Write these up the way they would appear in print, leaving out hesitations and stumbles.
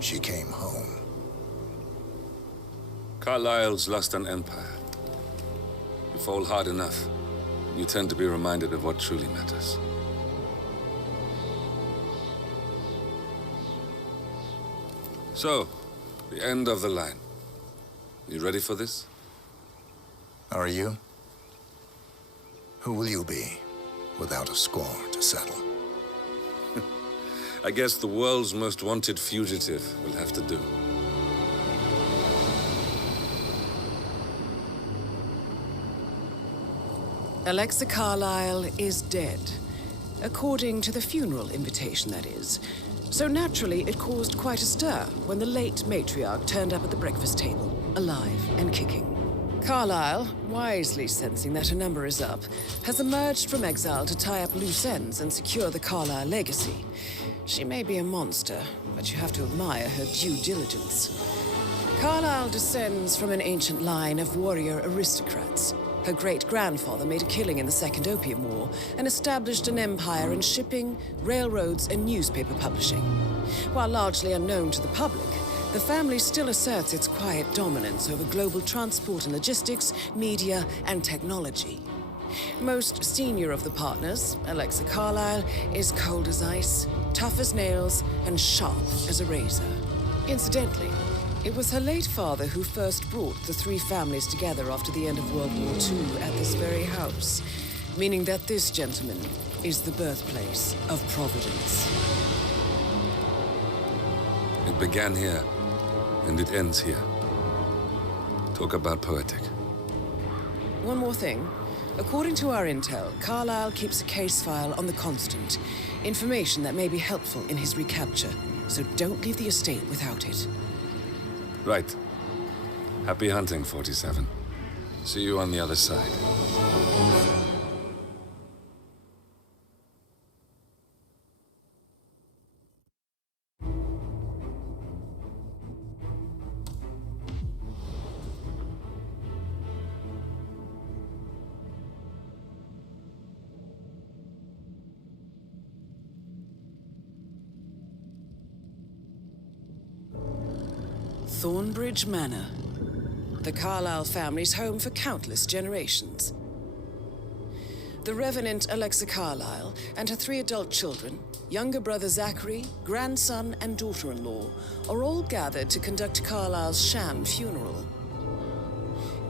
she came home. Carlisle's lost an empire. You fall hard enough, you tend to be reminded of what truly matters. So, the end of the line. You ready for this? Are you? Who will you be, without a score to settle? I guess the world's most wanted fugitive will have to do. Alexa Carlisle is dead. According to the funeral invitation, that is. So naturally, it caused quite a stir when the late matriarch turned up at the breakfast table, alive and kicking. Carlisle, wisely sensing that her number is up, has emerged from exile to tie up loose ends and secure the Carlisle legacy. She may be a monster, but you have to admire her due diligence. Carlisle descends from an ancient line of warrior aristocrats. Her great-grandfather made a killing in the Second Opium War and established an empire in shipping, railroads, and newspaper publishing. While largely unknown to the public, the family still asserts its quiet dominance over global transport and logistics, media, and technology. Most senior of the partners, Alexa Carlisle, is cold as ice, tough as nails, and sharp as a razor. Incidentally, it was her late father who first brought the three families together after the end of World War II at this very house, meaning that this gentleman is the birthplace of Providence. It began here, and it ends here. Talk about poetic. One more thing. According to our intel, Carlisle keeps a case file on the Constant, information that may be helpful in his recapture, so don't leave the estate without it. Right. Happy hunting, 47. See you on the other side. Thornbridge Manor. The Carlisle family's home for countless generations. The Revenant Alexa Carlisle and her 3 adult children, younger brother Zachary, grandson, and daughter-in-law, are all gathered to conduct Carlisle's sham funeral.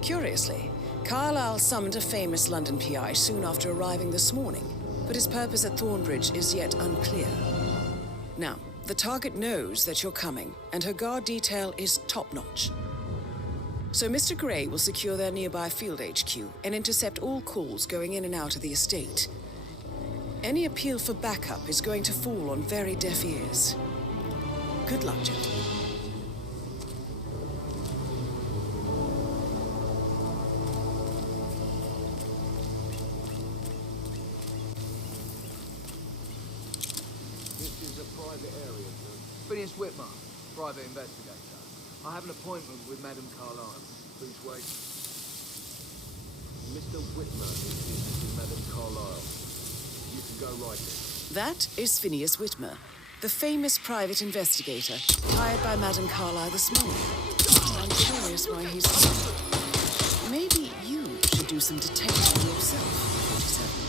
Curiously, Carlisle summoned a famous London PI soon after arriving this morning, but his purpose at Thornbridge is yet unclear. Now, the target knows that you're coming, and her guard detail is top-notch. So Mr. Gray will secure their nearby field HQ and intercept all calls going in and out of the estate. Any appeal for backup is going to fall on very deaf ears. Good luck, gentlemen. Phineas Whitmer, private investigator. I have an appointment with Madame Carlisle. Please wait. Mr. Whitmer is Madame Carlisle. You can go right in. That is Phineas Whitmer, the famous private investigator hired by Madame Carlisle this morning. I'm curious why he's here. Maybe you should do some detecting yourself, 47.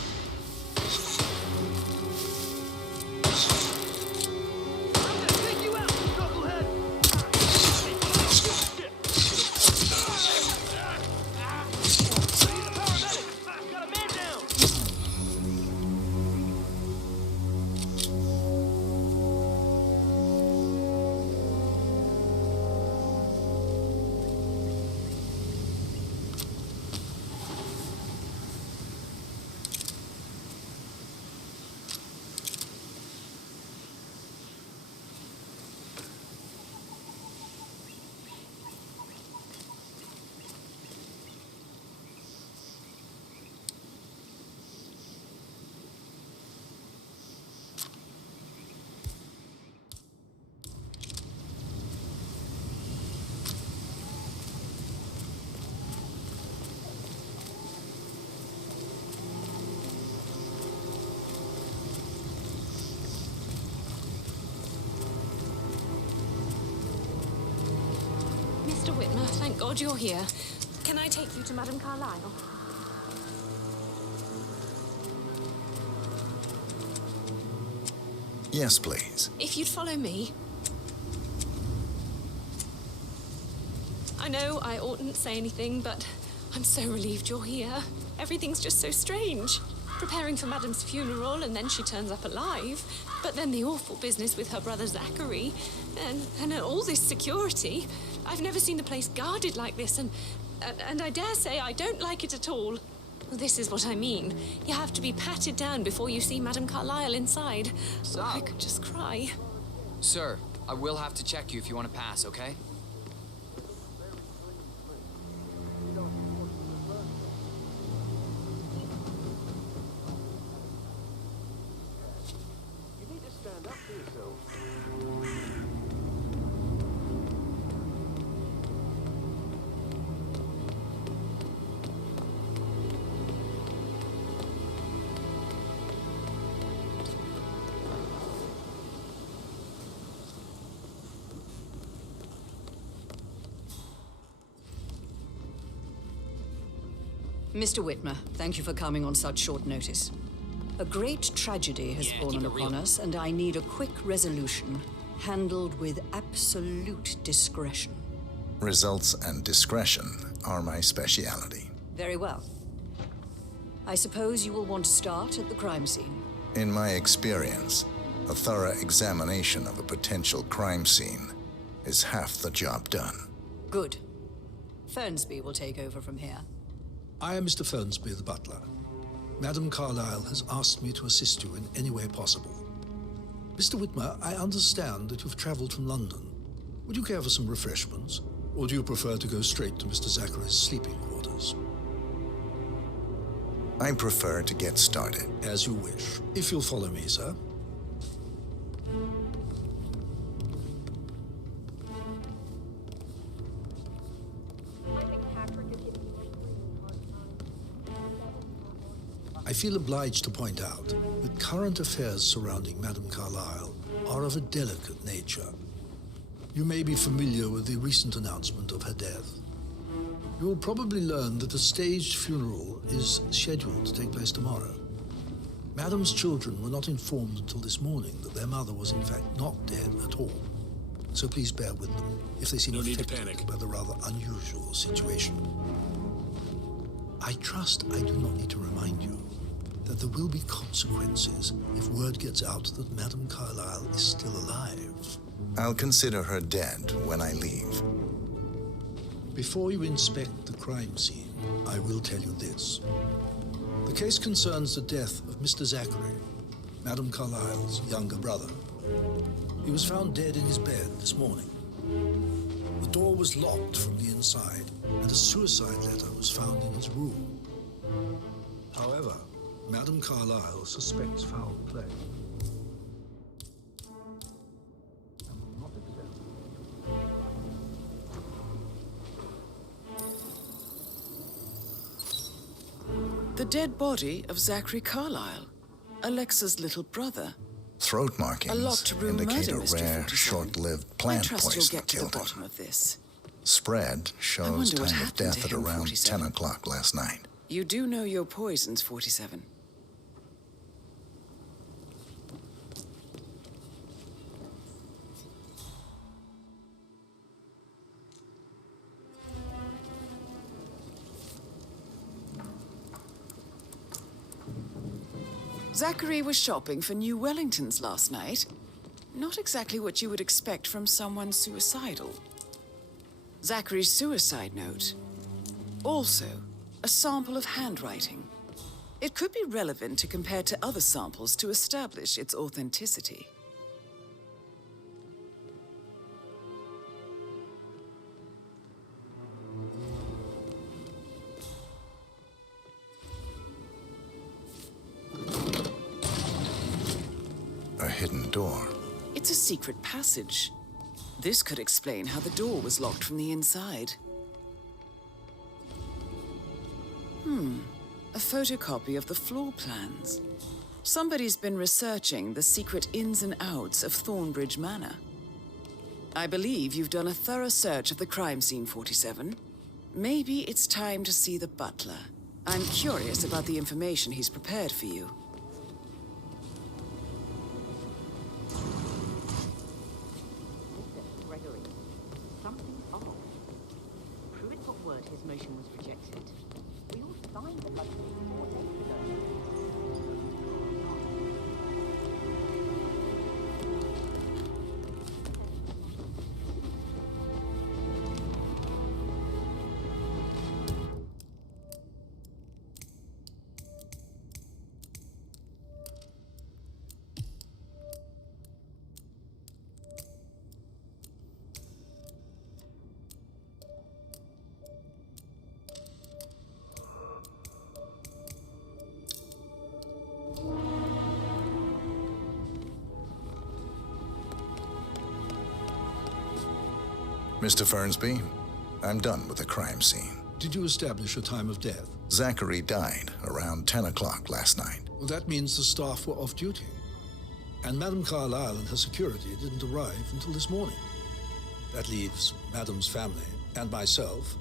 God you're here. Can I take you to Madame Carlisle? Yes, please. If you'd follow me. I know I oughtn't say anything, but I'm so relieved you're here. Everything's just so strange. Preparing for Madame's funeral, and then she turns up alive. But then the awful business with her brother Zachary, and all this security. I've never seen the place guarded like this, and I dare say I don't like it at all. This is what I mean. You have to be patted down before you see Madame Carlisle inside. So, I could just cry. sir, I will have to check you if you want to pass, okay? You need to stand up for yourself. Mr. Whitmer, thank you for coming on such short notice. A great tragedy has fallen upon us, and I need a quick resolution, handled with absolute discretion. Results and discretion are my speciality. Very well. I suppose you will want to start at the crime scene. In my experience, a thorough examination of a potential crime scene is half the job done. Good. Fernsby will take over from here. I am Mr. Fernsby, the butler. Madame Carlisle has asked me to assist you in any way possible. Mr. Whitmer, I understand that you've traveled from London. Would you care for some refreshments? Or do you prefer to go straight to Mr. Zachary's sleeping quarters? I prefer to get started. As you wish. If you'll follow me, sir. I feel obliged to point out that current affairs surrounding Madame Carlisle are of a delicate nature. You may be familiar with the recent announcement of her death. You will probably learn that a staged funeral is scheduled to take place tomorrow. Madame's children were not informed until this morning that their mother was in fact not dead at all. So please bear with them if they seem affected by the rather unusual situation. I trust I do not need to remind you that there will be consequences if word gets out that Madame Carlisle is still alive. I'll consider her dead when I leave. Before you inspect the crime scene, I will tell you this. The case concerns the death of Mr. Zachary, Madame Carlisle's younger brother. He was found dead in his bed this morning. The door was locked from the inside, and a suicide letter was found in his room. However, Madame Carlisle suspects foul play. The dead body of Zachary Carlisle, Alexa's little brother. Throat markings A locked-room indicate murder, a Mr. rare, 47. short-lived I plant trust you'll poison get to the killed him. bottom of this. Spread shows wonder what time of happened to death at him, around 47. 10 o'clock last night. You do know your poisons, 47. Zachary was shopping for new Wellingtons last night. Not exactly what you would expect from someone suicidal. Zachary's suicide note. Also, a sample of handwriting. It could be relevant to compare to other samples to establish its authenticity. A hidden door. It's a secret passage. This could explain how the door was locked from the inside. A photocopy of the floor plans. Somebody's been researching the secret ins and outs of Thornbridge Manor. I believe you've done a thorough search of the crime scene, 47. Maybe it's time to see the butler. I'm curious about the information he's prepared for you. Mr. Gregory, something's off. Pruitt got word his motion was rejected. We all signed the budget 4 days ago. Mr. Fernsby, I'm done with the crime scene. Did you establish a time of death? Zachary died around 10 o'clock last night. Well, that means the staff were off duty. And Madame Carlisle and her security didn't arrive until this morning. That leaves Madame's family and myself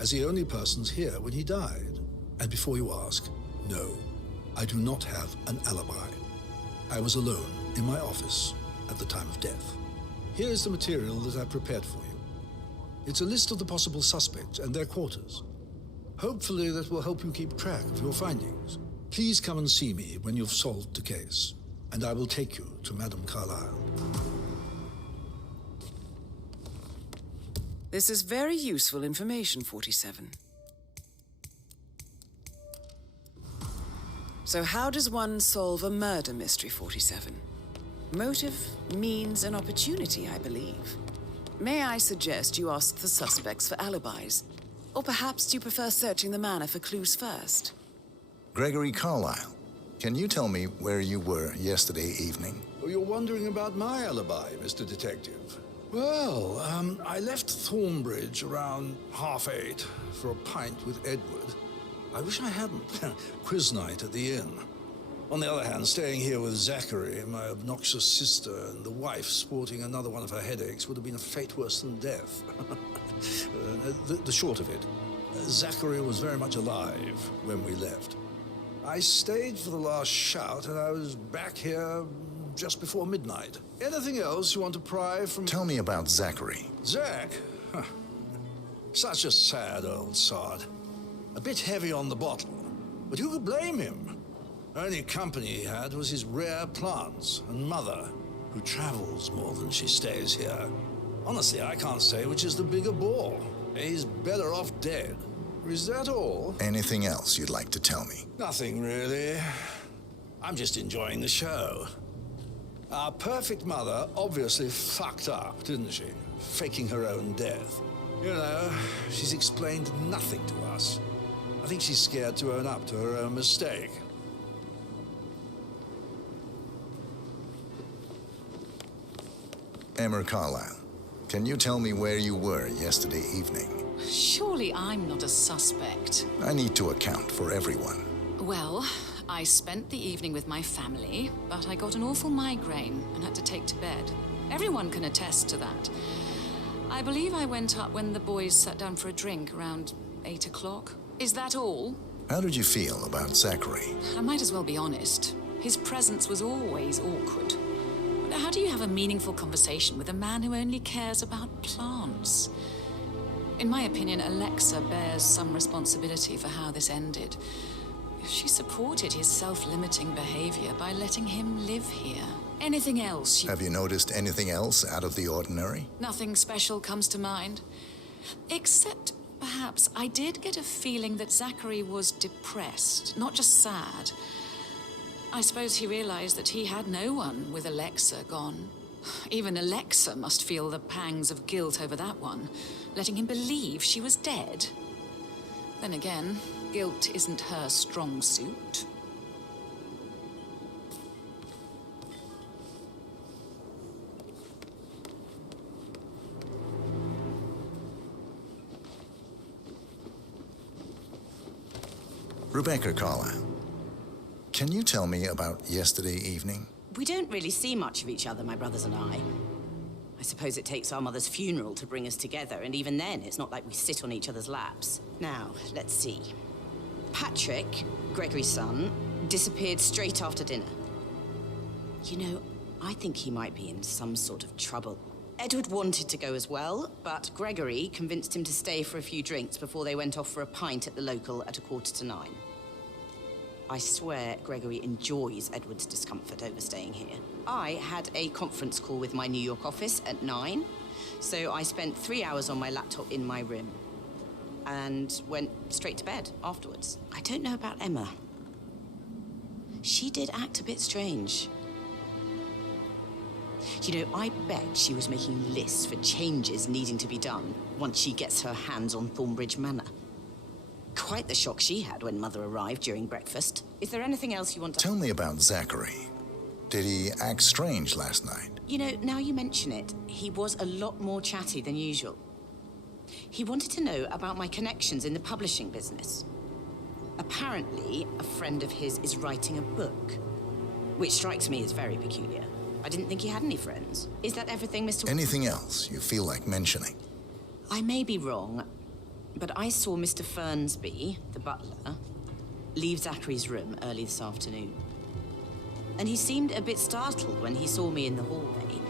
as the only persons here when he died. And before you ask, no, I do not have an alibi. I was alone in my office at the time of death. Here is the material that I prepared for you. It's a list of the possible suspects and their quarters. Hopefully that will help you keep track of your findings. Please come and see me when you've solved the case, and I will take you to Madame Carlisle. This is very useful information, 47. So how does one solve a murder mystery, 47? Motive, means, and opportunity, I believe. May I suggest you ask the suspects for alibis? Or perhaps you prefer searching the manor for clues first? Gregory Carlisle, can you tell me where you were yesterday evening? Oh, you're wondering about my alibi, Mr. Detective. Well, I left Thornbridge around 8:30 for a pint with Edward. I wish I hadn't. Quiz night at the inn. On the other hand, staying here with Zachary, my obnoxious sister, and the wife sporting another one of her headaches would have been a fate worse than death. The short of it, Zachary was very much alive when we left. I stayed for the last shout, and I was back here just before midnight. Anything else you want to pry from... Tell me about Zachary. Zach? Huh. Such a sad old sod. A bit heavy on the bottle, but who could blame him? Only company he had was his rare plants and mother, who travels more than she stays here. Honestly, I can't say which is the bigger bore. He's better off dead. Is that all? Anything else you'd like to tell me? Nothing really. I'm just enjoying the show. Our perfect mother obviously fucked up, didn't she? Faking her own death. You know, she's explained nothing to us. I think she's scared to own up to her own mistake. Emma Carlisle, can you tell me where you were yesterday evening? Surely I'm not a suspect. I need to account for everyone. Well, I spent the evening with my family, but I got an awful migraine and had to take to bed. Everyone can attest to that. I believe I went up when the boys sat down for a drink around 8 o'clock. Is that all? How did you feel about Zachary? I might as well be honest. His presence was always awkward. How do you have a meaningful conversation with a man who only cares about plants? In my opinion, Alexa bears some responsibility for how this ended. She supported his self-limiting behavior by letting him live here. Anything else? Have you noticed anything else out of the ordinary? Nothing special comes to mind. Except, perhaps, I did get a feeling that Zachary was depressed, not just sad. I suppose he realized that he had no one with Alexa gone. Even Alexa must feel the pangs of guilt over that one, letting him believe she was dead. Then again, guilt isn't her strong suit. Rebecca Carlisle, can you tell me about yesterday evening? We don't really see much of each other, my brothers and I. I suppose it takes our mother's funeral to bring us together, and even then, it's not like we sit on each other's laps. Now, let's see. Patrick, Gregory's son, disappeared straight after dinner. You know, I think he might be in some sort of trouble. Edward wanted to go as well, but Gregory convinced him to stay for a few drinks before they went off for a pint at the local at 9:15. I swear Gregory enjoys Edward's discomfort over staying here. I had a conference call with my New York office at 9, so I spent 3 hours on my laptop in my room and went straight to bed afterwards. I don't know about Emma. She did act a bit strange. You know, I bet she was making lists for changes needing to be done once she gets her hands on Thornbridge Manor. Quite the shock she had when Mother arrived during breakfast. Is there anything else you want to... Tell me about Zachary. Did he act strange last night? You know, now you mention it, he was a lot more chatty than usual. He wanted to know about my connections in the publishing business. Apparently, a friend of his is writing a book, which strikes me as very peculiar. I didn't think he had any friends. Is that everything, Mr. Anything else you feel like mentioning? I may be wrong, but I saw Mr. Fernsby, the butler, leave Zachary's room early this afternoon. And he seemed a bit startled when he saw me in the hallway.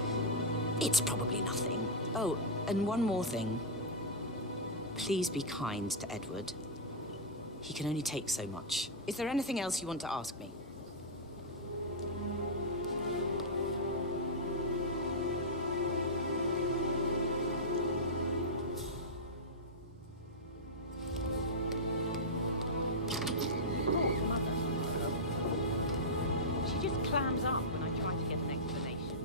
It's probably nothing. Oh, and one more thing. Please be kind to Edward. He can only take so much. Is there anything else you want to ask me? She just clams up when I try to get an explanation.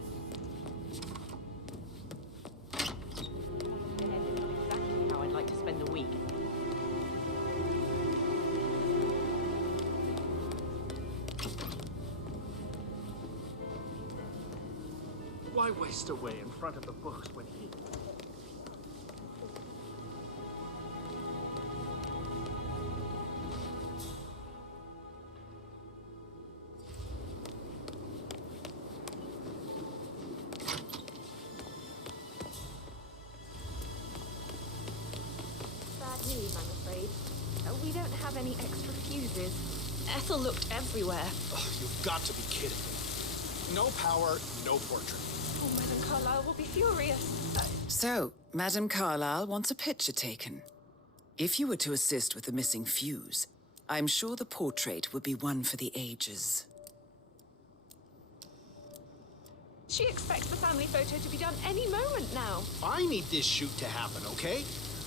Exactly how I'd like to spend the week. Why waste away in front of the books when he... Bad news, I'm afraid. We don't have any extra fuses. Ethel looked everywhere. Oh, you've got to be kidding me. No power, no portrait. Oh, Madame Carlisle will be furious. So, Madame Carlisle wants a picture taken. If you were to assist with the missing fuse, I'm sure the portrait would be one for the ages. She expects the family photo to be done any moment now. I need this shoot to happen, okay?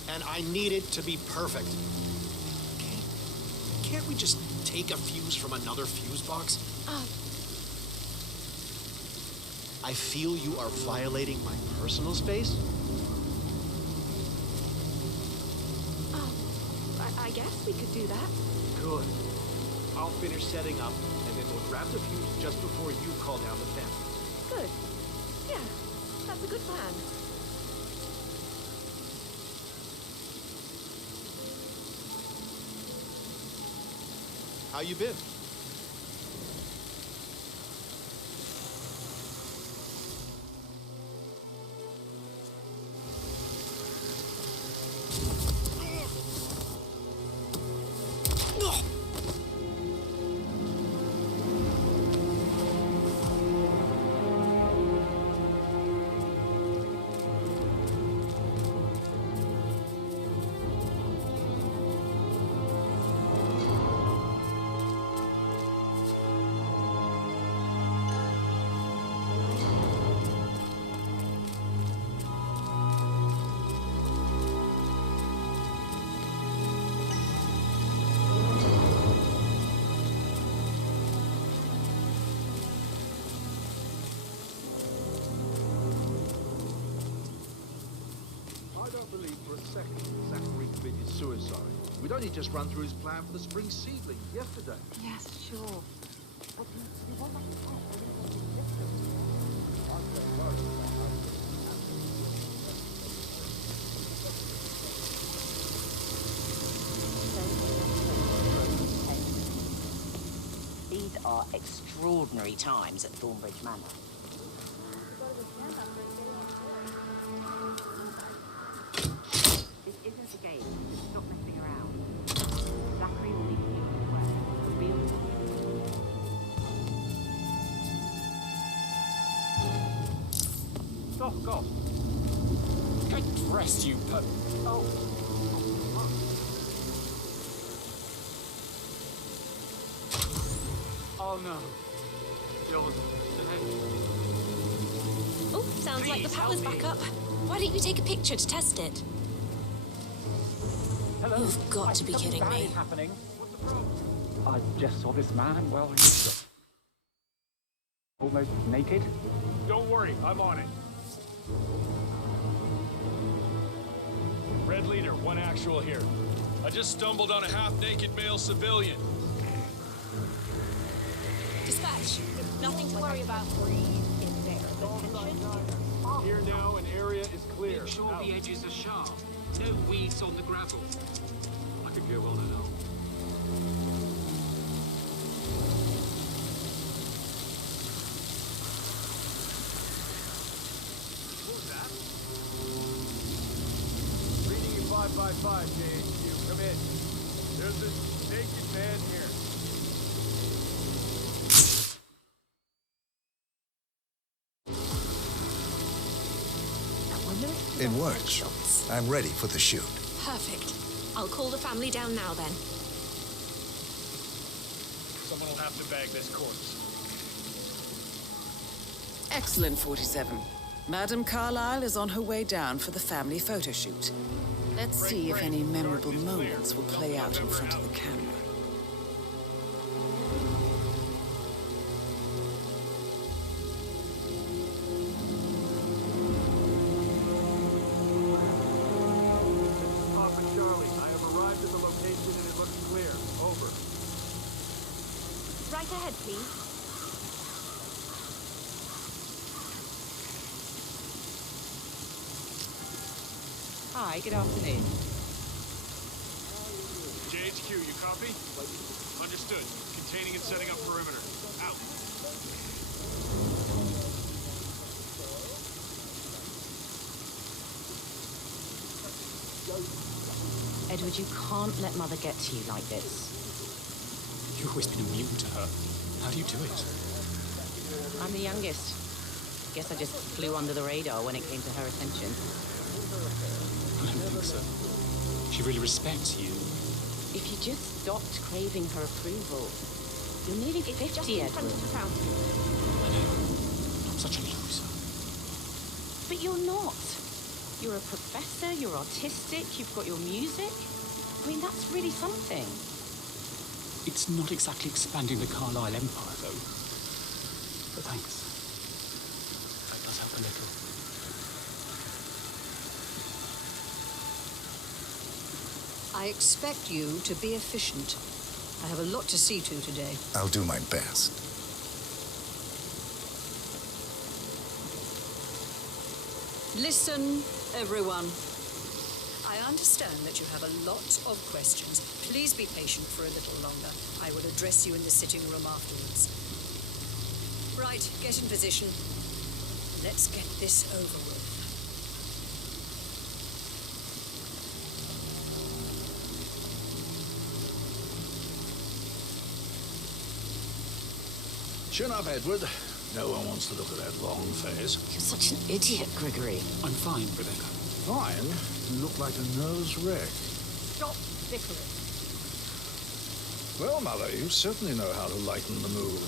And I need it to be perfect. Okay? Can't we just take a fuse from another fuse box? I feel you are violating my personal space. I guess we could do that. Good. I'll finish setting up, and then we'll grab the fuse just before you call down the family. Good. Yeah, that's a good plan. How you been? Suicide. We'd only just run through his plan for the spring seedling yesterday. Yes, sure. But he was like These are extraordinary times at Thornbridge Manor. go. Get dressed, you per... Oh. Oh no. Dylan, Oh, sounds like the power's back up. Why don't you take a picture to test it? hello. You've got to be Something kidding bad me. is happening. What's the problem? I just saw this man, well, he's almost naked. Don't worry, I'm on it. Red Leader, one actual here. I just stumbled on a half-naked male civilian. Dispatch, nothing to worry about. Here now, an area is clear. Make sure the edges are sharp. No weeds on the gravel. I could go on and on. Reading you 555, JHQ. Come in. There's a naked man here. It works. I'm ready for the shoot. Perfect. I'll call the family down now then. Someone will have to bag this corpse. Excellent, 47. Madame Carlisle is on her way down for the family photo shoot. Let's see if any memorable moments will play out in front of the camera. Papa Charlie, I have arrived at the location and it looks clear. Over. Right ahead, please. Hi, good afternoon. JHQ, you copy? Understood. Containing and setting up perimeter. Out. Edward, you can't let Mother get to you like this. You've always been immune to her. How do you do it? I'm the youngest. Guess I just flew under the radar when it came to her attention. I don't think so. She really respects you. If you just stopped craving her approval. You're nearly 50, Edward. I know. I'm such a loser. But you're not. You're a professor, you're artistic, you've got your music. I mean, that's really something. It's not exactly expanding the Carlisle Empire, though. But thanks. That does help a little. I expect you to be efficient. I have a lot to see to today. I'll do my best. Listen, everyone. I understand that you have a lot of questions. Please be patient for a little longer. I will address you in the sitting room afterwards. Right, get in position. Let's get this over with. Chin up, Edward. No one wants to look at that long face. You're such an idiot, Gregory. I'm fine, Rebecca. Fine. You look like a nervous wreck. Stop bickering. Well, Mother, you certainly know how to lighten the mood.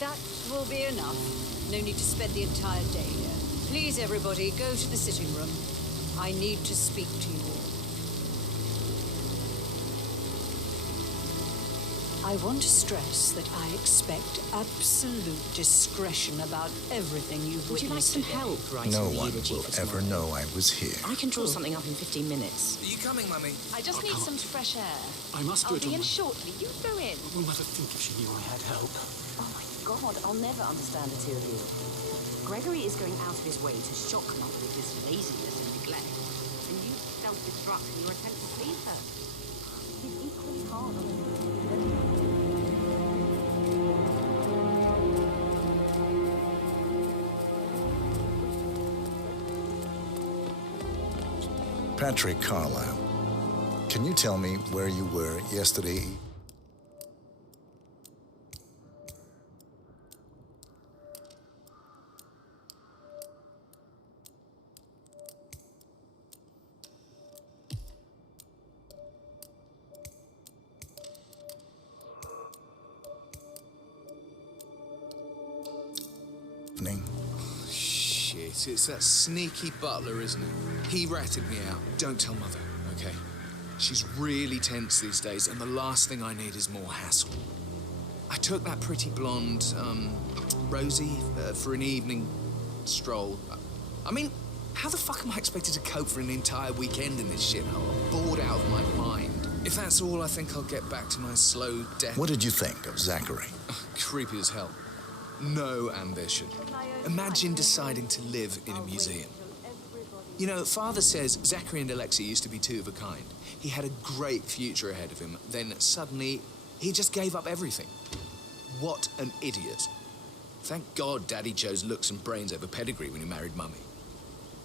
That will be enough. No need to spend the entire day here. Please, everybody, go to the sitting room. I need to speak to you all. I want to stress that I expect absolute discretion about everything you've Would you like witnessed some today. help writing No the one eulogy will for ever tomorrow? know I was here. I can draw something up in 15 minutes. Are you coming, Mummy? I just need some fresh air. I must do I'll it be on in my... shortly. You go in. What will Mother think if she knew I had help? Oh my God, I'll never understand the two of you. Gregory is going out of his way to shock Mother with his laziness and neglect. And you self-destruct in your attempt to save her. He's equally hard on you. Patrick Carlisle, can you tell me where you were yesterday? Evening. Shit, it's that sneaky butler, isn't it? He ratted me out. Don't tell Mother, okay? She's really tense these days, and the last thing I need is more hassle. I took that pretty blonde, Rosie, for an evening stroll. I mean, how the fuck am I expected to cope for an entire weekend in this shithole? I'm bored out of my mind. If that's all, I think I'll get back to my slow death. What did you think of Zachary? Creepy as hell. No ambition. Imagine deciding to live in a museum. You know, Father says Zachary and Alexa used to be two of a kind. He had a great future ahead of him. Then suddenly, he just gave up everything. What an idiot. Thank God Daddy chose looks and brains over pedigree when he married Mummy.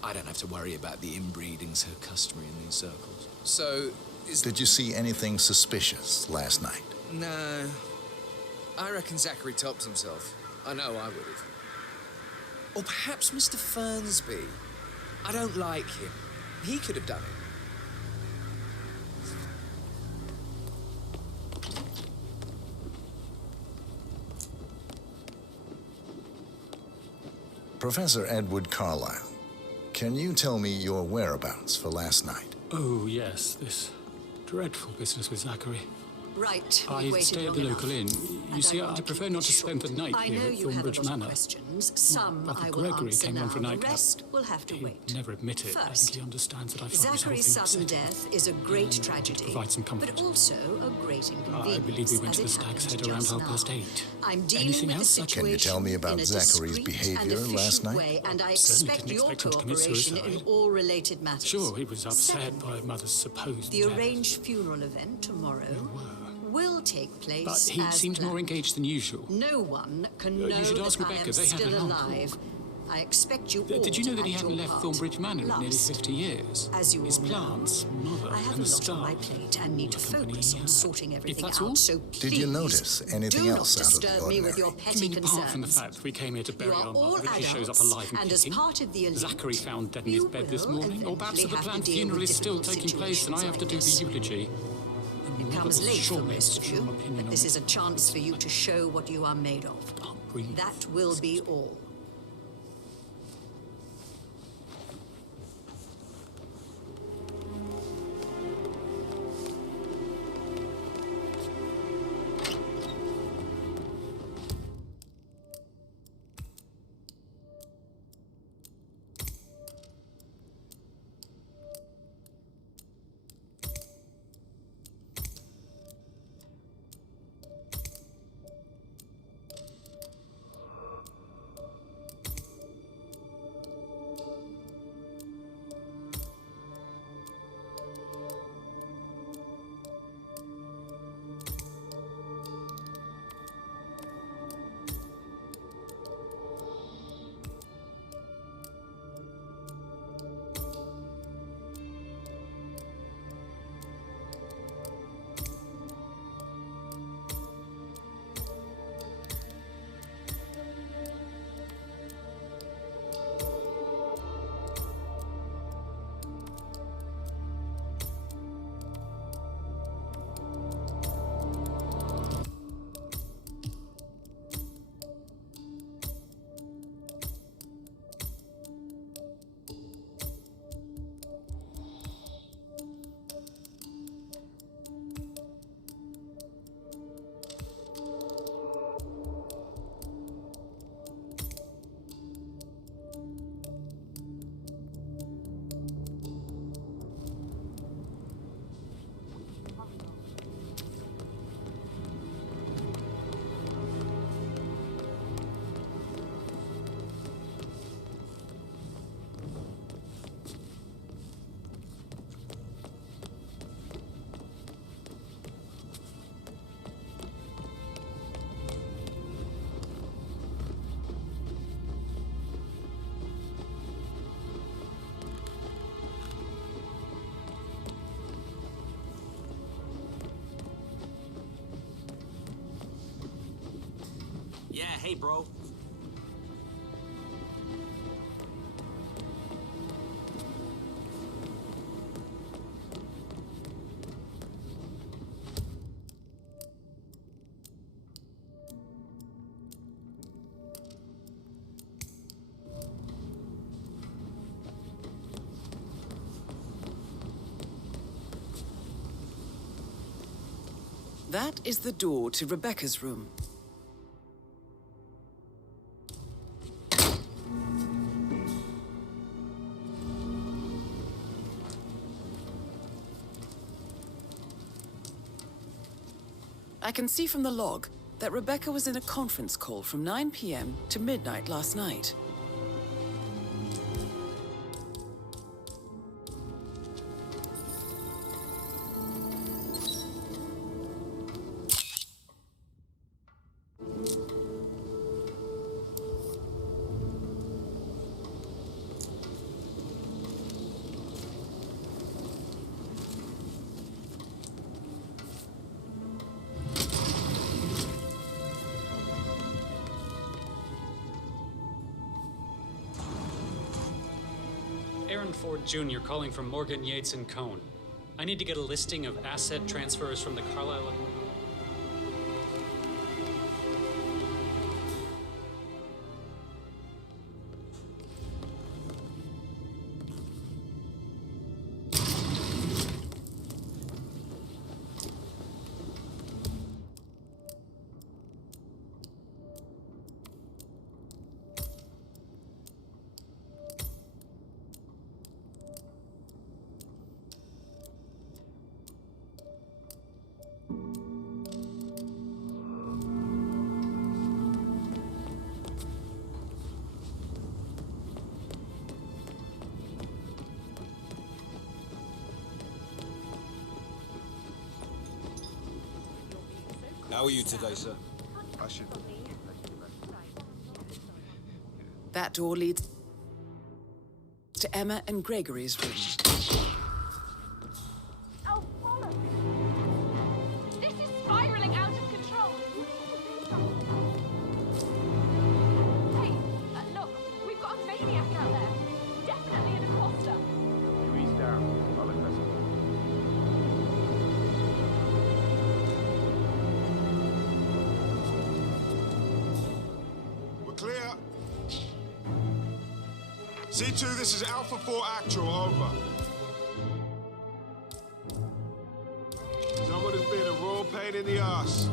I don't have to worry about the inbreeding so customary in these circles. So, Did you see anything suspicious last night? No. I reckon Zachary tops himself. I know I would have. Or perhaps Mr. Fernsby. I don't like him. He could have done it. Professor Edward Carlisle, can you tell me your whereabouts for last night? Oh, yes, this dreadful business with Zachary. Right, I stay at the local inn. You see, I prefer not to spend the night here at Thornbridge Manor. Some Brother I will Gregory answer came now. on for a The nightcap. rest will have to wait. He'd never admit it. I First, think he understands that I've found Zachary's something sudden upsetting. death is a great tragedy, Provide some comfort. but also a great inconvenience. I believe we went as to the it Stag's happened Head around just 8:30. now. I'm dealing Anything with the else? situation Can you tell me about in a Zachary's discreet behavior and efficient last night? way, and I Certainly expect didn't your expect him to commit cooperation in suicide. all related matters. Sure, he was upset Second, by Mother's supposed the death. arranged funeral event tomorrow will take place But he as seemed more planned. engaged than usual. No one can You know should that ask I Rebecca, am they had still an uncle. alive. I expect you all Did you know to that he act hadn't your left part. Thornbridge Manor in nearly Last, 50 years? as you His all know, plants, Mother, I have and a the lot on my staff. plate and need to focus on sorting everything that's out. all? So Did you please notice anything do else not out of the disturb me with your ordinary? I petty mean, apart from the concerns. fact that we came here to You bury are our all mother, that he shows up adults, alive and and as kicking. part of the elite, Zachary found dead in you his bed this will morning, or perhaps eventually that the have to planned deal funeral with is still difficult taking place and I have to do the situations like eulogy. It Mother comes will late for surely most have of a strong you, opinion but on this it. is a chance for you to show what you are made of. Can't breathe. That will be all. hey, bro. That is the door to Rebecca's room. I can see from the log that Rebecca was in a conference call from 9 p.m. to midnight last night. Aaron Ford Jr. calling from Morgan, Yates & Cohn. I need to get a listing of asset transfers from the Carlisle... How are you today, sir? I should. That door leads to Emma and Gregory's room. Oh, bollocks! This is spiraling out of control. Hey, look, we've got a maniac out there. Definitely an imposter. You ease down. I'll investigate. Clear. C2, this is Alpha 4 Actual, over. Someone has been a raw pain in the ass.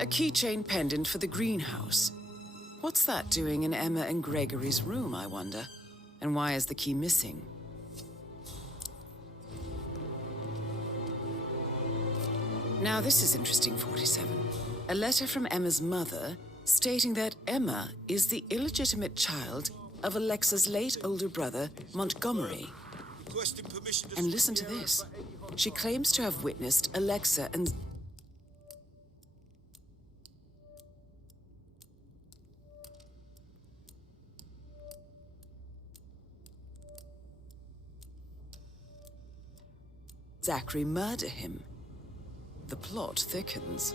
A keychain pendant for the greenhouse. What's that doing in Emma and Gregory's room, I wonder? And why is the key missing? Now this is interesting, 47. A letter from Emma's mother stating that Emma is the illegitimate child of Alexa's late older brother, Montgomery. And listen to this. She claims to have witnessed Alexa and Zachary murder him. The plot thickens.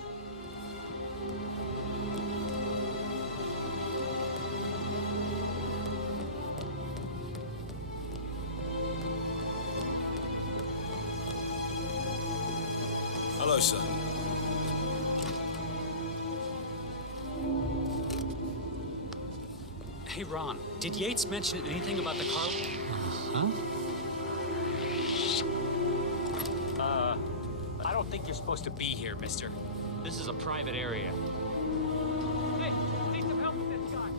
Hello, sir. Hey, Ron, did Yates mention anything about the car? Huh? I don't think you're supposed to be here, mister. This is a private area. Hey, need some help with this guy.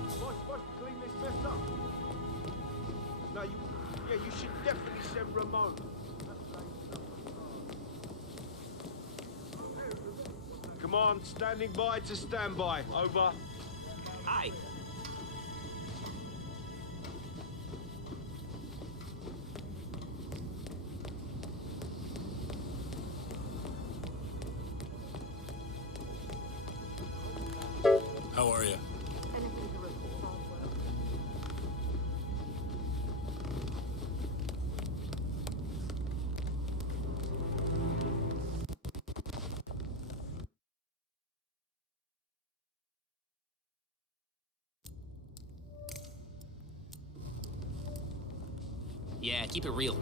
Am I supposed to clean this mess up? No, you should definitely send Ramon. Command, standing by to standby. Over. Aye. How are you? Yeah, keep it real.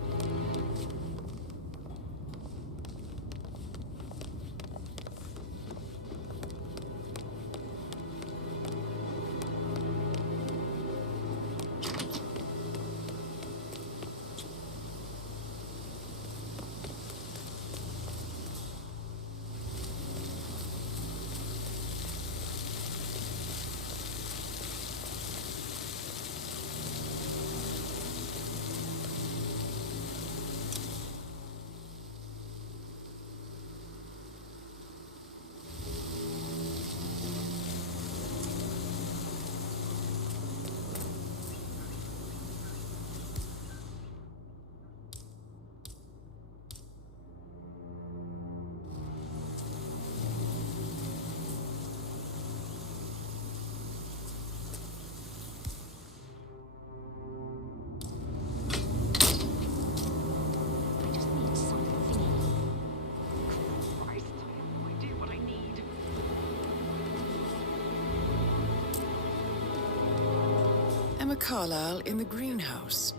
Emma Carlisle in the greenhouse.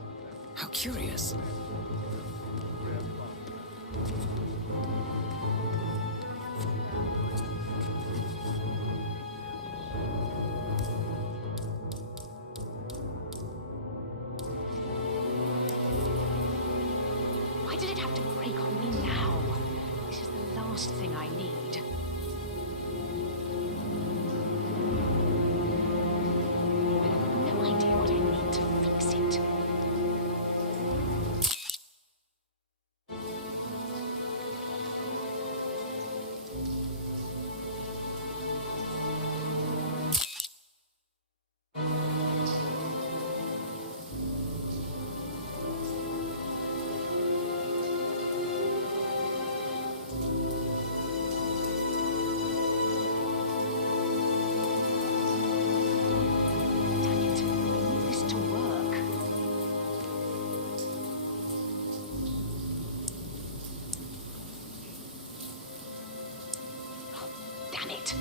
How curious. Why did it have to break on me now? This is the last thing I need. I have no idea what I need to fix it. Damn it!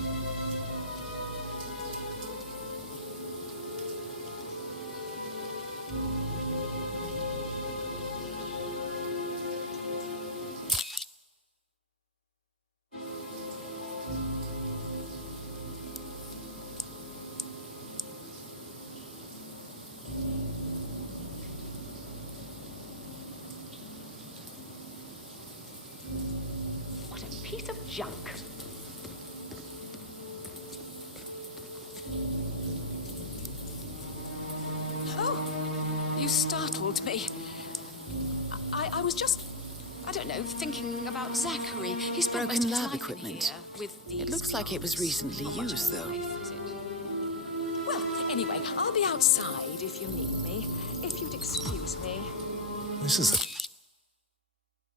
What a piece of junk! You startled me. I was just, I don't know, thinking about Zachary. He spent most Broken of his lab life in equipment. here with these It looks like it was recently Not much used, of a though. life, is it? Well, anyway, I'll be outside if you need me. If you'd excuse me. This is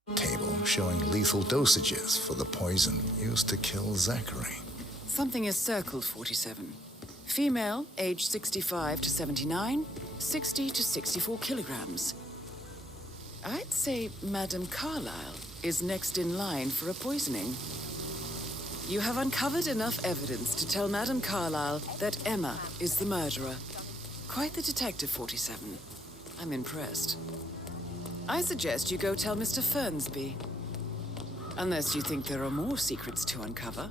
a table showing lethal dosages for the poison used to kill Zachary. Something is circled, 47. Female, age 65 to 79, 60 to 64 kilograms. I'd say Madame Carlisle is next in line for a poisoning. You have uncovered enough evidence to tell Madame Carlisle that Emma is the murderer. Quite the detective, 47. I'm impressed. I suggest you go tell Mr. Fernsby. Unless you think there are more secrets to uncover.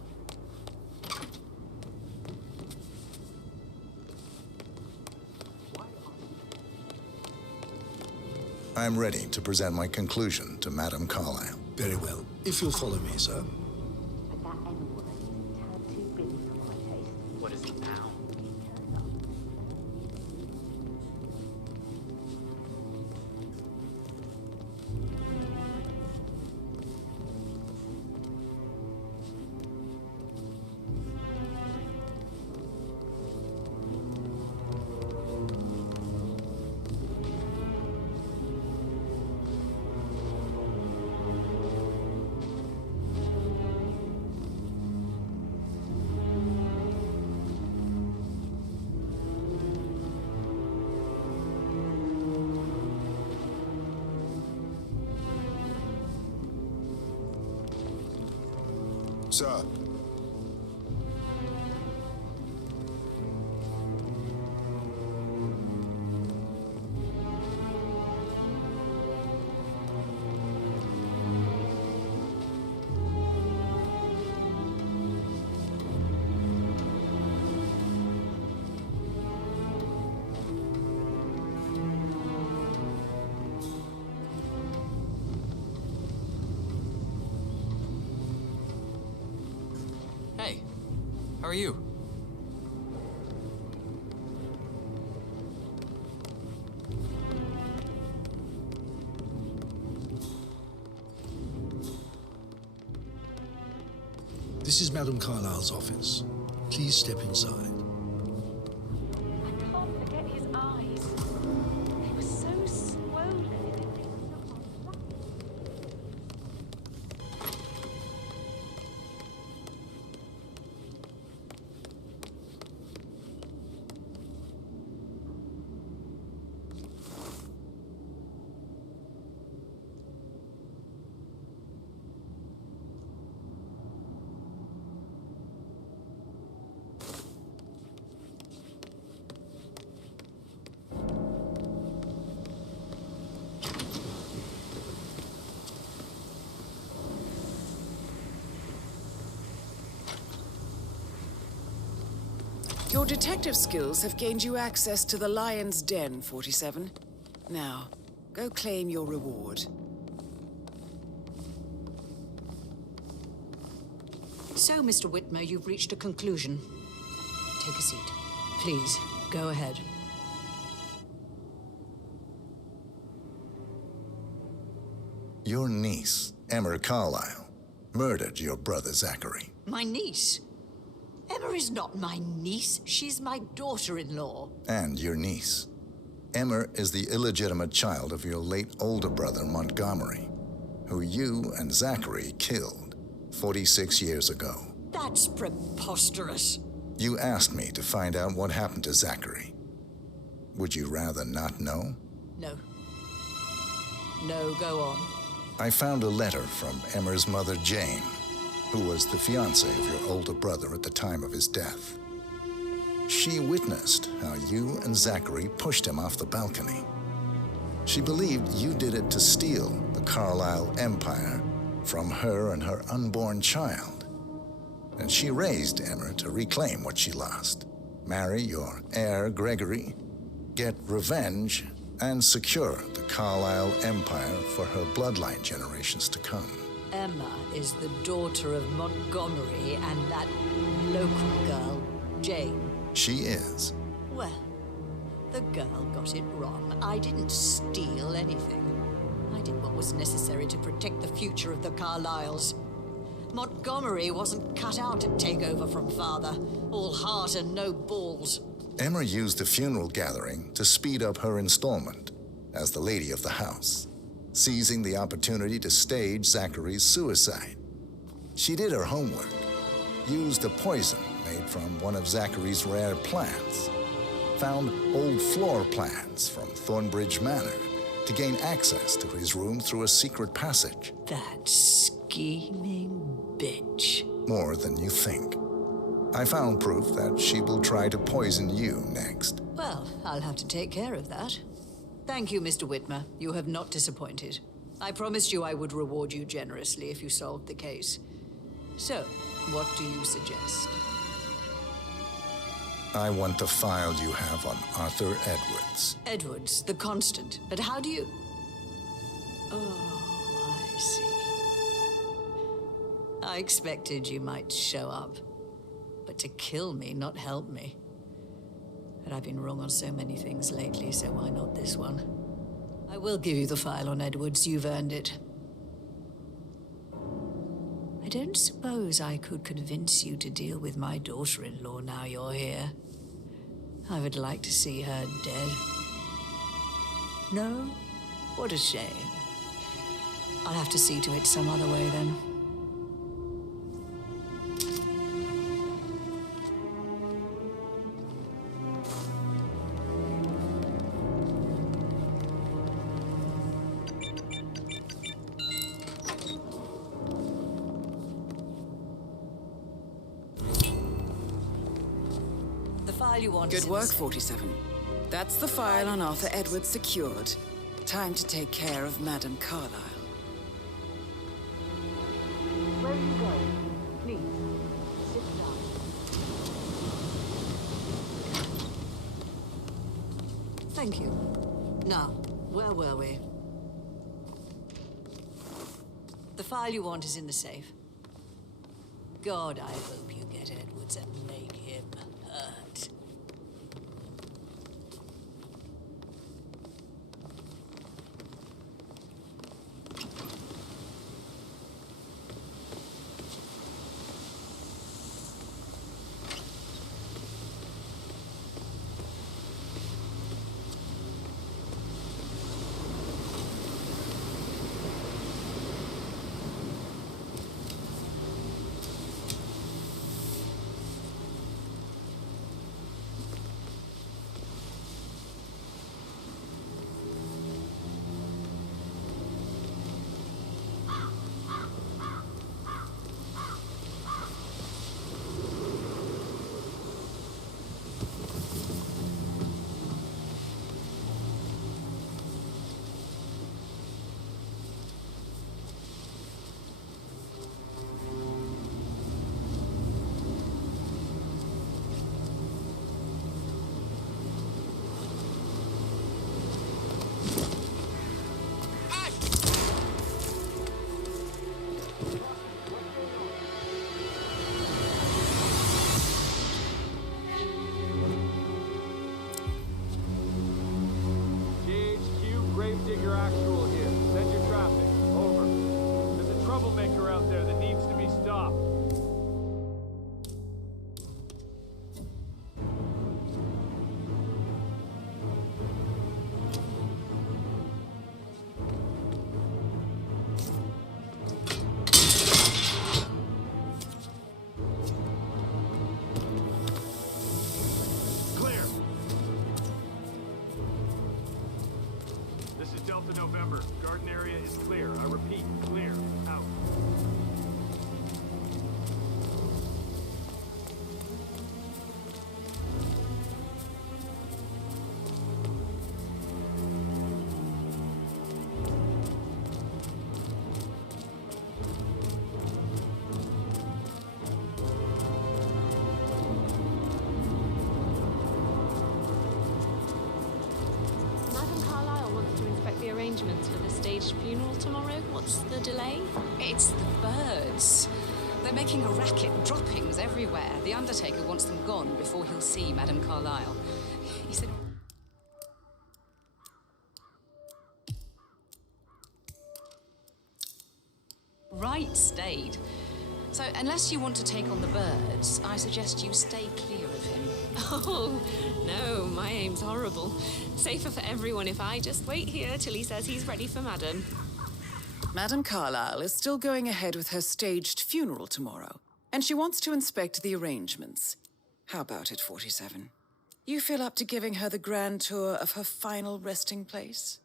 I'm ready to present my conclusion to Madame Carlisle. Very well. If you'll follow me, sir. What is it now? Sir. Hey, how are you? This is Madame Carlisle's office. Please step inside. I can't forget his eyes. They were so swollen. Your detective skills have gained you access to the Lion's Den, 47. Now, go claim your reward. So, Mr. Whitmer, you've reached a conclusion. Take a seat. Please, go ahead. Your niece, Emma Carlisle, murdered your brother Zachary. My niece? Emma is not my niece. She's my daughter-in-law. And your niece. Emma is the illegitimate child of your late older brother, Montgomery, who you and Zachary killed 46 years ago. That's preposterous. You asked me to find out what happened to Zachary. Would you rather not know? No. No, go on. I found a letter from Emma's mother, Jane, who was the fiancée of your older brother at the time of his death. She witnessed how you and Zachary pushed him off the balcony. She believed you did it to steal the Carlisle empire from her and her unborn child. And she raised Emma to reclaim what she lost, marry your heir, Gregory, get revenge, and secure the Carlisle empire for her bloodline generations to come. Emma is the daughter of Montgomery and that local girl, Jane. She is. Well, the girl got it wrong. I didn't steal anything. I did what was necessary to protect the future of the Carlisles. Montgomery wasn't cut out to take over from father. All heart and no balls. Emma used the funeral gathering to speed up her installment as the lady of the house, seizing the opportunity to stage Zachary's suicide. She did her homework, used a poison made from one of Zachary's rare plants, found old floor plans from Thornbridge Manor to gain access to his room through a secret passage. That scheming bitch. More than you think. I found proof that she will try to poison you next. Well, I'll have to take care of that. Thank you, Mr. Whitmer. You have not disappointed. I promised you I would reward you generously if you solved the case. So, what do you suggest? I want the file you have on Arthur Edwards. Edwards, the Constant. But how do you... Oh, I see. I expected you might show up. But to kill me, not help me. But I've been wrong on so many things lately, so why not this one? I will give you the file on Edwards. You've earned it. I don't suppose I could convince you to deal with my daughter-in-law now you're here. I would like to see her dead. No? What a shame. I'll have to see to it some other way then. file you want is Good in the work, safe. 47. That's the file on Arthur Edwards secured. Time to take care of Madame Carlisle. Where are you going? Please, sit down. Thank you. Now, where were we? The file you want is in the safe. God, I hope you get Edwards and make him hurt. Gravedigger Actual here. Send your traffic. Over. There's a troublemaker out there that needs to be stopped. November. Garden area is clear. I repeat, clear. Out. The arrangements for the staged funeral tomorrow. What's the delay? It's the birds. They're making a racket, droppings everywhere. The Undertaker wants them gone before he'll see Madame Carlisle. He said... Right stayed. So, unless you want to take on the birds, I suggest you stay clear of him. Oh, no, my aim's horrible. Safer for everyone if I just wait here till he says he's ready for Madame. Madame Carlisle is still going ahead with her staged funeral tomorrow, and she wants to inspect the arrangements. How about it, 47? You feel up to giving her the grand tour of her final resting place?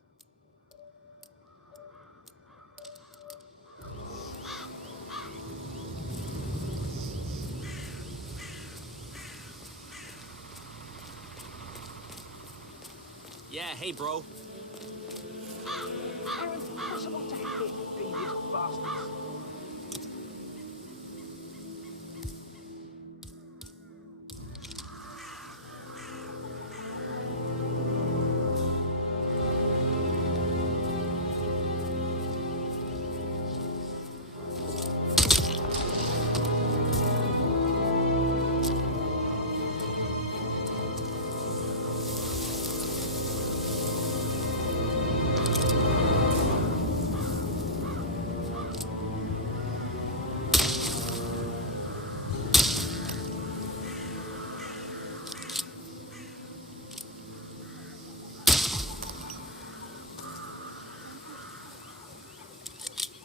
Yeah, hey, bro. They're impossible to hit, devious bastards.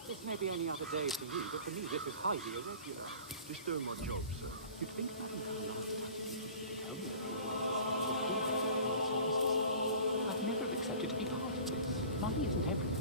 This may be any other day for you, but for me this is highly irregular. Just doing my job, sir. You'd think Madame Carlisle would tell me that you wanted to I've never accepted to be part of this. Money isn't everything.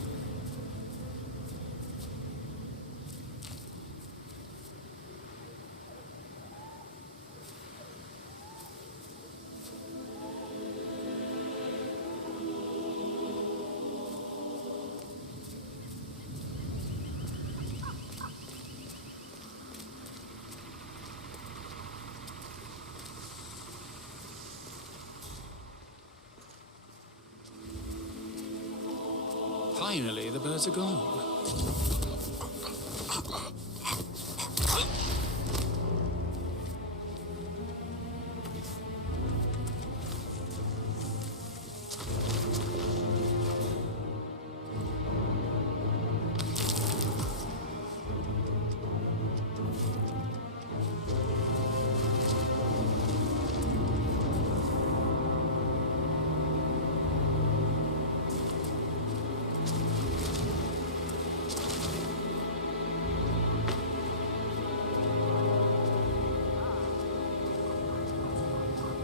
Finally, the birds are gone.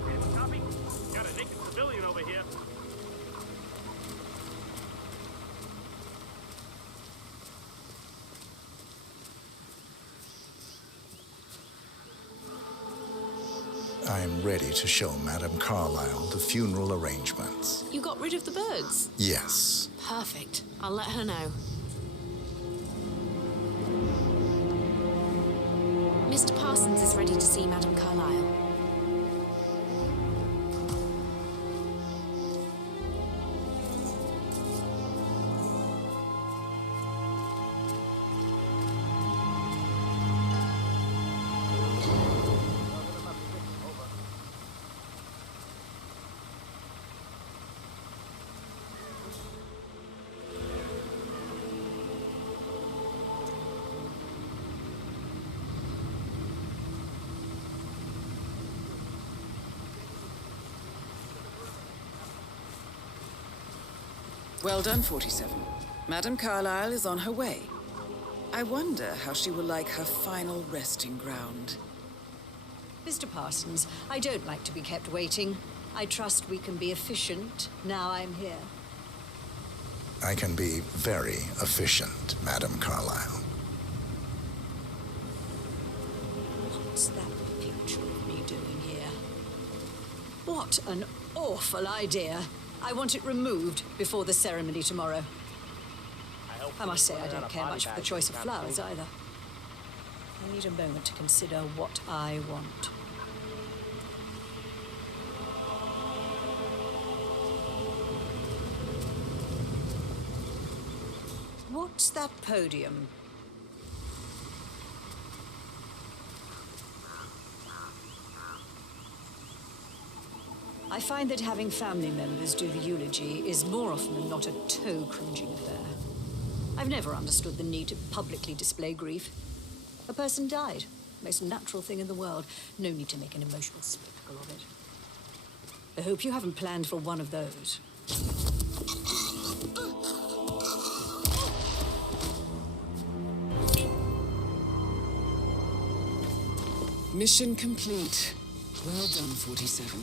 Anyone copy? Got a naked civilian over here. I'm ready to show Madame Carlisle the funeral arrangements. You got rid of the birds? Yes. Perfect. I'll let her know. Mr. Parsons is ready to see Madame Carlisle. Well done, 47. Madame Carlisle is on her way. I wonder how she will like her final resting ground. Mr. Parsons, I don't like to be kept waiting. I trust we can be efficient now I'm here. I can be very efficient, Madame Carlisle. What's that picture of me doing here? What an awful idea. I want it removed before the ceremony tomorrow. I must say I don't care much for the choice of flowers either. I need a moment to consider what I want. What's that podium? I find that having family members do the eulogy is more often than not a toe-cringing affair. I've never understood the need to publicly display grief. A person died. Most natural thing in the world. No need to make an emotional spectacle of it. I hope you haven't planned for one of those. Mission complete. Well done, 47.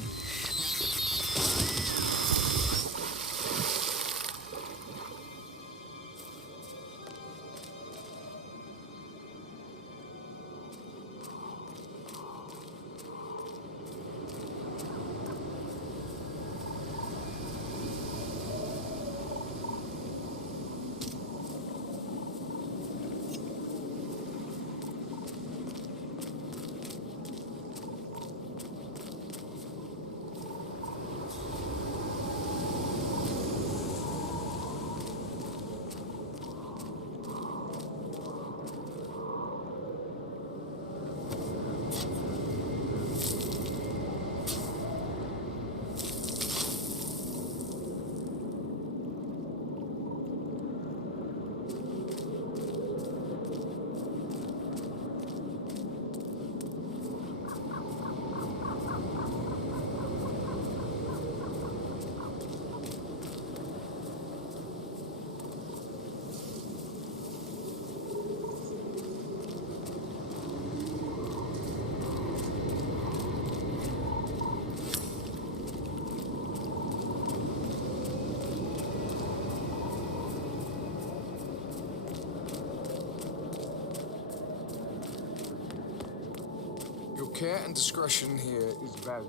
Your care and discretion here is valued.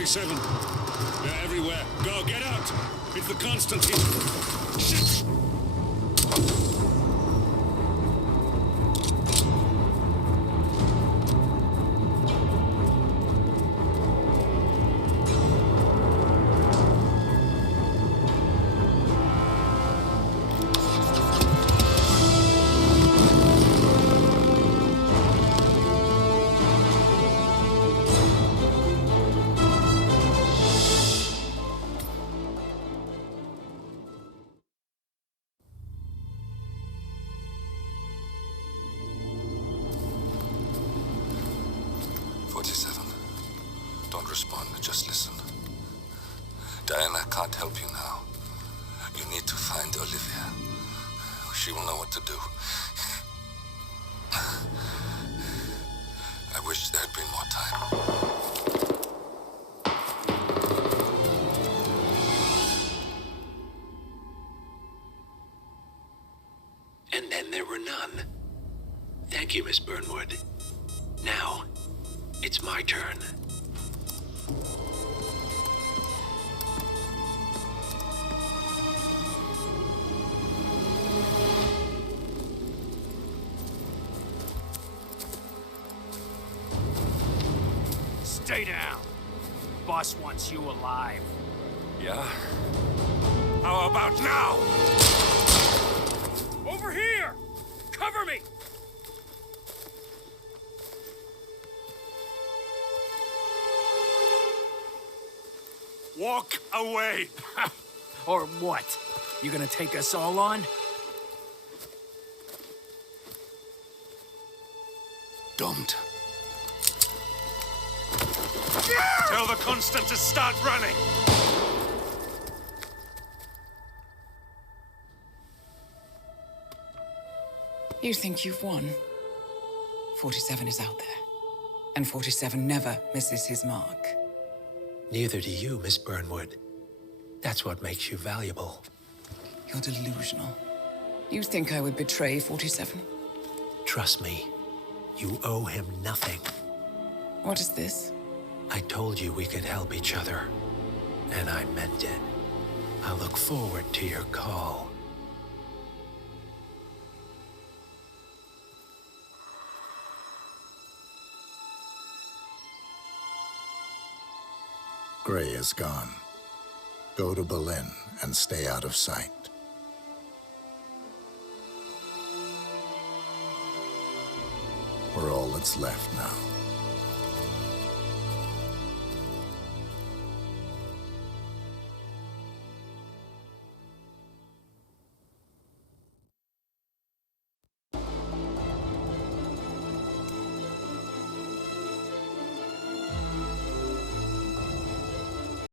47. They're everywhere. Go, get out! It's the Constantine. Shit! Don't respond, just listen. Diana can't help you now. You need to find Olivia. She will know what to do. I wish there had been more time. And then there were none. Thank you, Miss Burnwood. Now, it's my turn. Stay down. Boss wants you alive. Yeah? How about now? Over here! Cover me! Walk away! Or what? You gonna take us all on? Don't. Tell the Constant to start running! You think you've won? 47 is out there. And 47 never misses his mark. Neither do you, Miss Burnwood. That's what makes you valuable. You're delusional. You think I would betray 47? Trust me, you owe him nothing. What is this? I told you we could help each other, and I meant it. I look forward to your call. Gray is gone. Go to Berlin and stay out of sight. We're all that's left now.